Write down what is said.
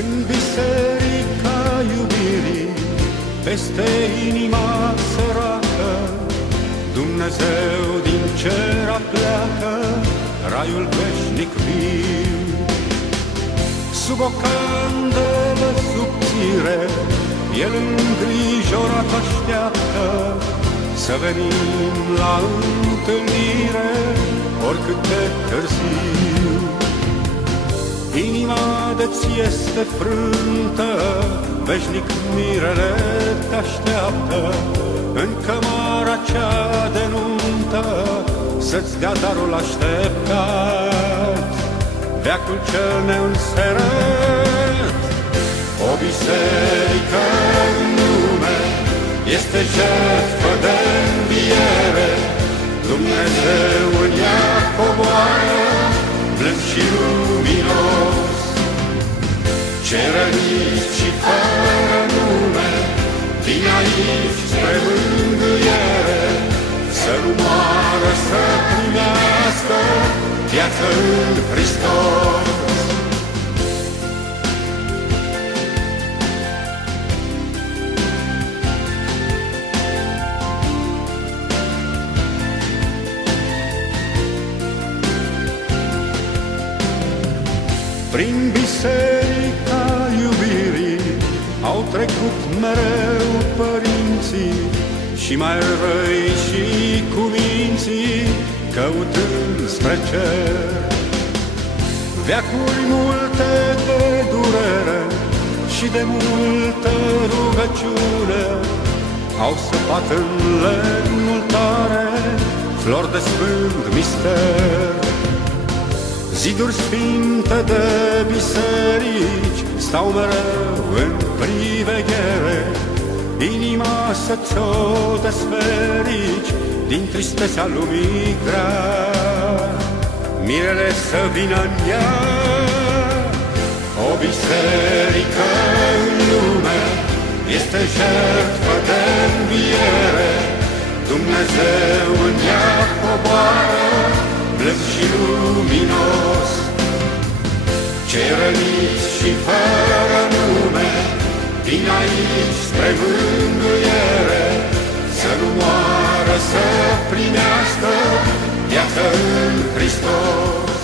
În biserica iubirii, peste inima săracă, Dumnezeu din cer apleacă raiul veșnic viu. Sub o candelă subțire, El îngrijorat așteaptă să venim la întâlnire, oricât de târziu. Inima de-ți este frântă, veșnic mirele te așteaptă, în cămara cea de nuntă, să-ți dea darul așteptat, veacul cel neînserat. O biserică în lume este jertfă de înviere, Dumnezeu în ea coboară, blând și luminos. Cerăniți și fără nume, vin aici spre mângâiere, să nu moară, să primească viață în Hristos. Prin biserica iubirii au trecut mereu părinții, și mai răi și cuminții, căutând spre cer. Veacuri multe de durere și de multă rugăciune au săpat în lemnul tare flori de sfânt mister. Ziduri sfinte de biserici stau mereu în priveghere, inima să ți-o desferici din tristețea lumii grea. Mirele să vină în ea, o biserică în lume este jertfă de înviere, Dumnezeu în ea coboară, blând și luminos. Cei răniți și fără nume vin aici spre mângâiere, să nu moară, să primească viață în Hristos.